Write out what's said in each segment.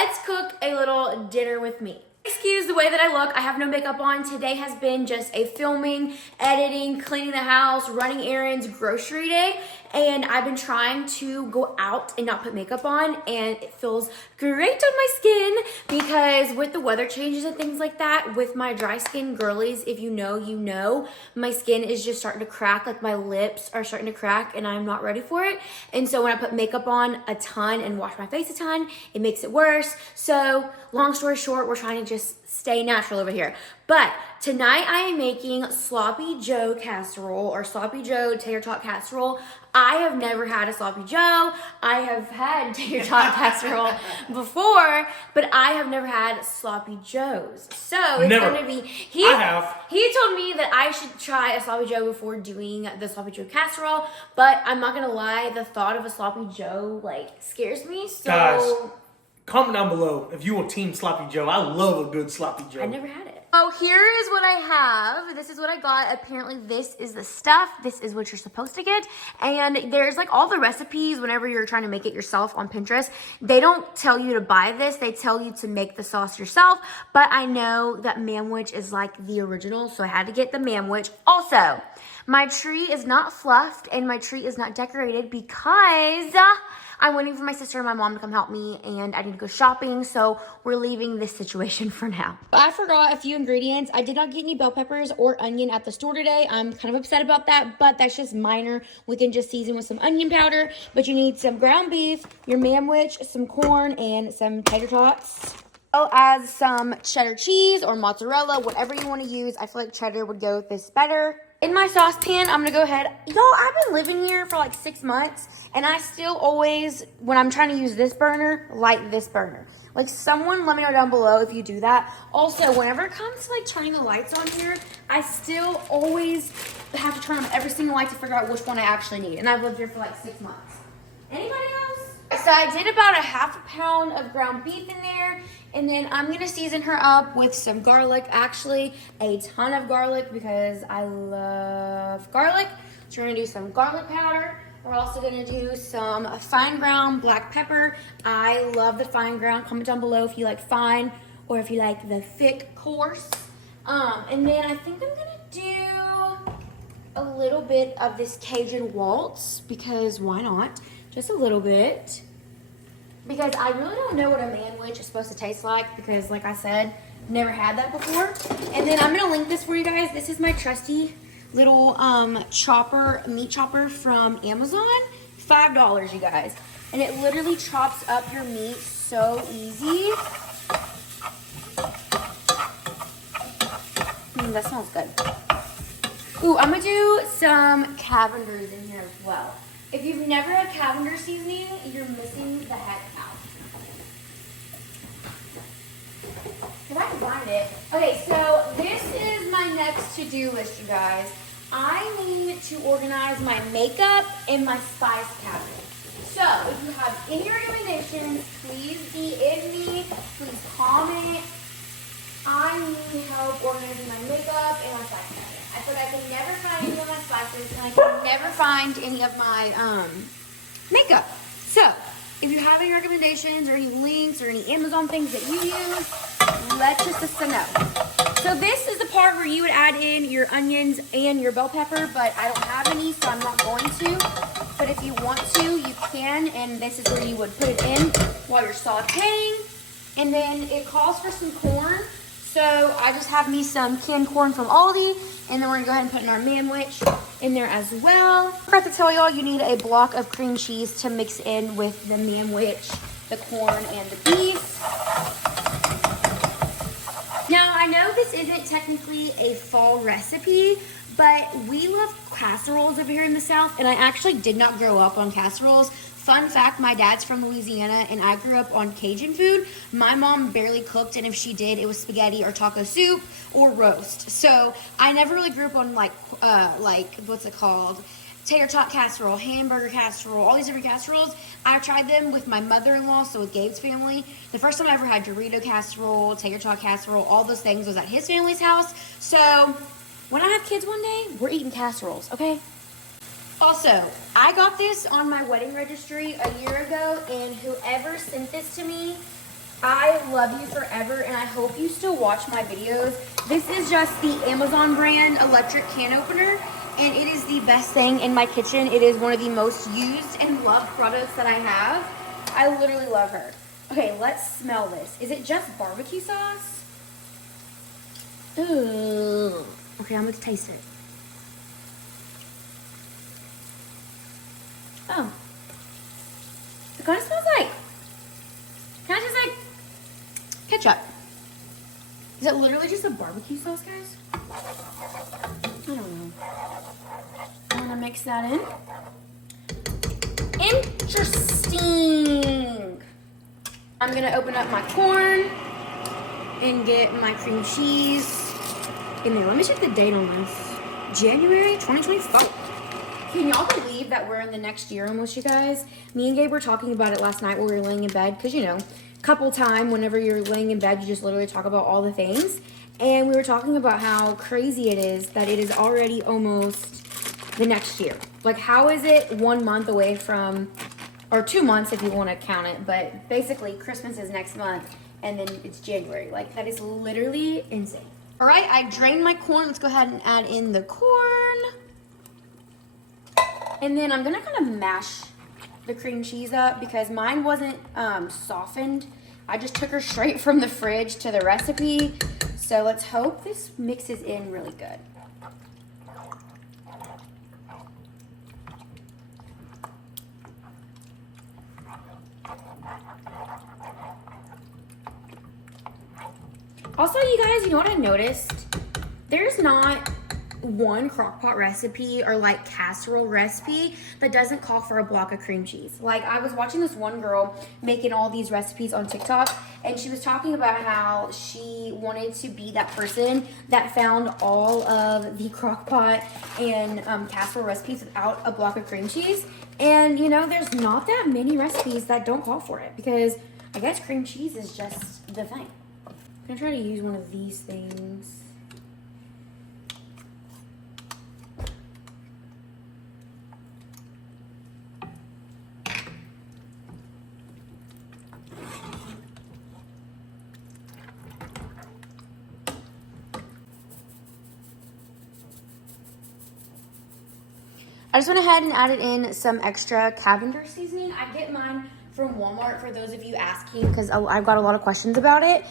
let's cook a little dinner with me. Excuse the way that I look. I have no makeup on. Today has been just a filming, editing, cleaning the house, running errands, grocery day. And I've been trying to go out and not put makeup on, and it feels great on my skin because with the weather changes and things like that, with my dry skin, girlies, if you know, you know, my skin is just starting to crack, like my lips are starting to crack and I'm not ready for it. And so when I put makeup on a ton and wash my face a ton, it makes it worse. So long story short, we're trying to just stay natural over here. But tonight I am making Sloppy Joe casserole, or Sloppy Joe tater tot casserole. I have never had a Sloppy Joe. I have had tater tot casserole before, but I have never had Sloppy Joes. So it's going to be, he told me that I should try a Sloppy Joe before doing the Sloppy Joe casserole, but I'm not going to lie, the thought of a Sloppy Joe like scares me. So guys, comment down below if you want Team Sloppy Joe. I love a good Sloppy Joe. I never had it. Oh, here is what I have. This is what I got. Apparently, this is the stuff. This is what you're supposed to get. And there's like all the recipes whenever you're trying to make it yourself on Pinterest. They don't tell you to buy this. They tell you to make the sauce yourself. But I know that manwich is like the original, so I had to get the manwich. Also, my tree is not fluffed and my tree is not decorated because I'm waiting for my sister and my mom to come help me, and I need to go shopping, so we're leaving this situation for now. I forgot a few ingredients. I did not get any bell peppers or onion at the store today. I'm kind of upset about that, but that's just minor. We can just season with some onion powder, but you need some ground beef, your manwich, some corn, and some tater tots. I'll add some cheddar cheese or mozzarella, whatever you want to use. I feel like cheddar would go with this better. In my saucepan, I'm gonna go ahead. Y'all, I've been living here for like 6 months, and I still always, when I'm trying to use this burner, light this burner. Like, someone let me know down below if you do that. Also, whenever it comes to like turning the lights on here, I still always have to turn on every single light to figure out which one I actually need. And I've lived here for like 6 months. Anybody else? So I did about a ½ pound of ground beef in there. And then I'm going to season her up with some garlic. Actually, a ton of garlic because I love garlic. So we're going to do some garlic powder. We're also going to do some fine ground black pepper. I love the fine ground. Comment down below if you like fine or if you like the thick coarse. And then I think I'm going to do a little bit of this Cajun waltz because why not? Just a little bit. Because I really don't know what a manwich is supposed to taste like because, like I said, never had that before. And then I'm going to link this for you guys. This is my trusty little meat chopper from Amazon. $5, you guys. And it literally chops up your meat so easy. That smells good. Ooh, I'm going to do some Cavender's in here as well. If you've never had Cavender seasoning, you're missing the heck out. If I can find it. Okay, so this is my next to-do list, you guys. I need to organize my makeup and my spice cabinet. So, if you have any recommendations, please DM me, please comment. I need help organizing my makeup and my spice cabinet. I feel like I can never find any of my spices, and I can never find any of my makeup. So, if you have any recommendations or any links or any Amazon things that you use, let us know. So this is the part where you would add in your onions and your bell pepper, but I don't have any, so I'm not going to. But if you want to, you can, and this is where you would put it in while you're sauteing. And then it calls for some corn. So I just have me some canned corn from Aldi, and then we're gonna go ahead and put in our manwich in there as well. I forgot to tell y'all, you need a block of cream cheese to mix in with the manwich, the corn, and the beef. Now, I know this isn't technically a fall recipe, but we love casseroles over here in the South, and I actually did not grow up on casseroles. Fun fact, my dad's from Louisiana, and I grew up on Cajun food. My mom barely cooked, and if she did, it was spaghetti or taco soup or roast. So I never really grew up on, like what's it called? Tater tot casserole, hamburger casserole, all these different casseroles. I tried them with my mother-in-law, so with Gabe's family. The first time I ever had Dorito casserole, tater tot casserole, all those things was at his family's house. So when I have kids one day, we're eating casseroles, okay? Also, I got this on my wedding registry a year ago, and whoever sent this to me I love you forever, and I hope you still watch my videos. This is just the Amazon brand electric can opener, and it is the best thing in my kitchen. It is one of the most used and loved products that I have. I literally love her. Okay, let's smell this. Is it just barbecue sauce? Ooh. Okay, I'm gonna taste it. Oh. It kind of smells like, kind of tastes like ketchup. Is it literally just a barbecue sauce, guys? I don't know. I'm gonna mix that in. Interesting. I'm gonna open up my corn and get my cream cheese in there. Let me check the date on this. January 2024. Can y'all believe that we're in the next year almost, you guys? Me and Gabe were talking about it last night while we were laying in bed, because, you know, couple time, whenever you're laying in bed, you just literally talk about all the things. And we were talking about how crazy it is that it is already almost the next year. Like, how is it 1 month away from, or 2 months if you want to count it, but basically Christmas is next month, and then it's January. Like, that is literally insane. All right, I drained my corn. Let's go ahead and add in the corn. And then I'm gonna kind of mash the cream cheese up because mine wasn't softened. I just took her straight from the fridge to the recipe. So let's hope this mixes in really good. Also, you guys, you know what I noticed? There's not one crockpot recipe or like casserole recipe that doesn't call for a block of cream cheese. Like, I was watching this one girl making all these recipes on TikTok, and she was talking about how she wanted to be that person that found all of the crockpot and casserole recipes without a block of cream cheese. And you know, there's not that many recipes that don't call for it because I guess cream cheese is just the thing. I'm gonna try to use one of these things. I just went ahead and added in some extra Cavender seasoning. I get mine from Walmart for those of you asking because I've got a lot of questions about it.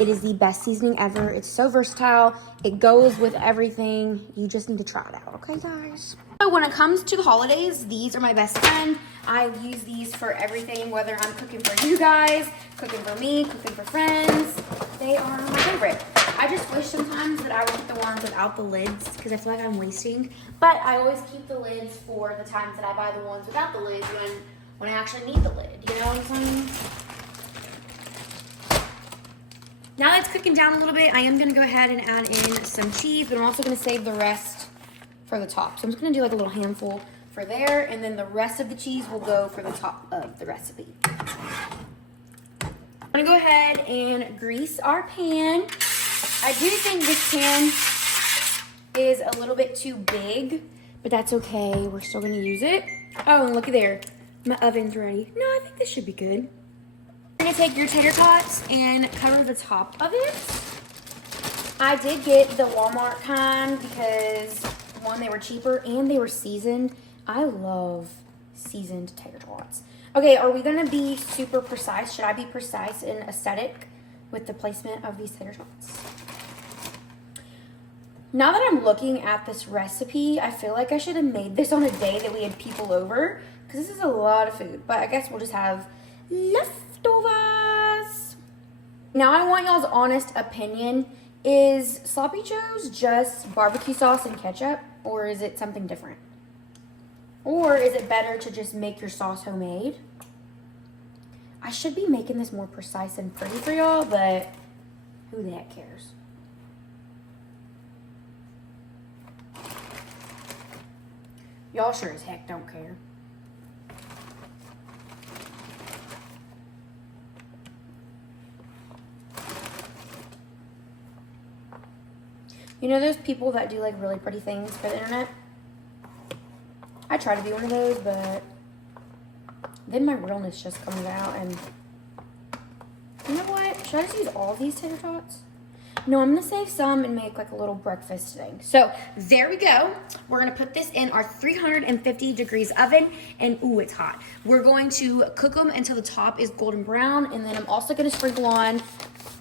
It is the best seasoning ever. It's so versatile. It goes with everything. You just need to try it out, okay, guys? So when it comes to the holidays, these are my best friend. I use these for everything, whether I'm cooking for you guys, cooking for me, cooking for friends. They are my favorite. I just wish sometimes that I would get the ones without the lids because I feel like I'm wasting. But I always keep the lids for the times that I buy the ones without the lids when I actually need the lid. You know what I'm saying? Now that it's cooking down a little bit, I am going to go ahead and add in some cheese, but I'm also going to save the rest for the top. So I'm just going to do like a little handful for there, and then the rest of the cheese will go for the top of the recipe. I'm going to go ahead and grease our pan. I do think this pan is a little bit too big, but that's okay. We're still going to use it. Oh, and look at there. My oven's ready. No, I think this should be good. You're going to take your tater tots and cover the top of it. I did get the Walmart kind because, one, they were cheaper and they were seasoned. I love seasoned tater tots. Okay, are we going to be super precise? Should I be precise and aesthetic with the placement of these tater tots? Now that I'm looking at this recipe, I feel like I should have made this on a day that we had people over because this is a lot of food, but I guess we'll just have leftovers. Now I want y'all's honest opinion. Is Sloppy Joe's just barbecue sauce and ketchup, or is it something different? Or is it better to just make your sauce homemade? I should be making this more precise and pretty for y'all, but who the heck cares? Y'all sure as heck don't care. You know those people that do like really pretty things for the internet? I try to be one of those, but then my realness just comes out and You know what? Should I just use all these tater tots? No, I'm gonna save some and make like a little breakfast thing. So there we go. We're gonna put this in our 350 degrees oven, and ooh, it's hot. We're going to cook them until the top is golden brown, and then I'm also gonna sprinkle on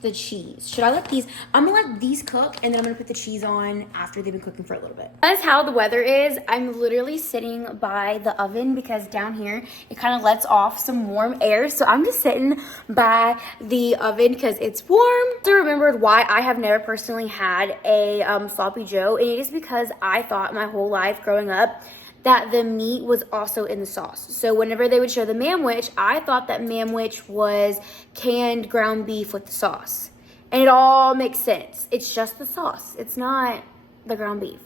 the cheese. Should I let these? I'm gonna let these cook, and then I'm gonna put the cheese on after they've been cooking for a little bit. That's how the weather is. I'm literally sitting by the oven because down here it kind of lets off some warm air. So I'm just sitting by the oven because it's warm. I remembered why I have never personally had a sloppy joe, and it is because I thought my whole life growing up that the meat was also in the sauce. So whenever they would show the mamwich, I thought that mamwich was canned ground beef with the sauce. And it all makes sense. It's just the sauce. It's not the ground beef.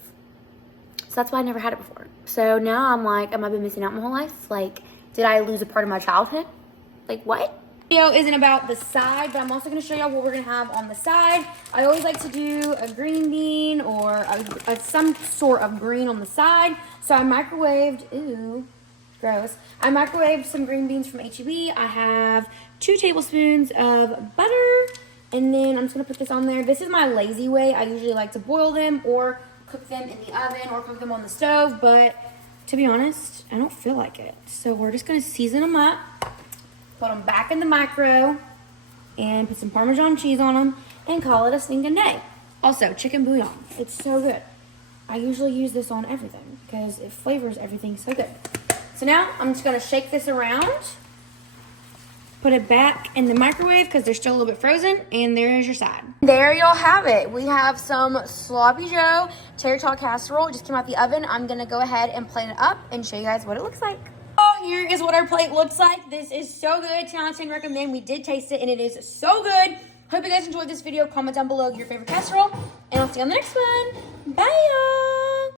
So that's why I never had it before. So now I'm like, am I been missing out my whole life? Like, did I lose a part of my childhood? Like, what? Video isn't about the side, but I'm also going to show y'all what we're going to have on the side. I always like to do a green bean or some sort of green on the side. So I microwaved, ooh, gross. I microwaved some green beans from H-E-B. I have 2 tablespoons of butter, and then I'm just going to put this on there. This is my lazy way. I usually like to boil them or cook them in the oven or cook them on the stove, but to be honest, I don't feel like it. So we're just going to season them up. Put them back in the micro and put some Parmesan cheese on them and call it a stinking day. Also, chicken bouillon. It's so good. I usually use this on everything because it flavors everything so good. So now I'm just going to shake this around, put it back in the microwave because they're still a little bit frozen, and there is your side. There y'all have it. We have some sloppy joe tater tot casserole. It just came out the oven. I'm going to go ahead and plate it up and show you guys what it looks like. Here is what our plate looks like. This is so good. 10 out of 10 recommend. We did taste it and it is so good. Hope you guys enjoyed this video. Comment down below your favorite casserole, and I'll see you on the next one. Bye y'all.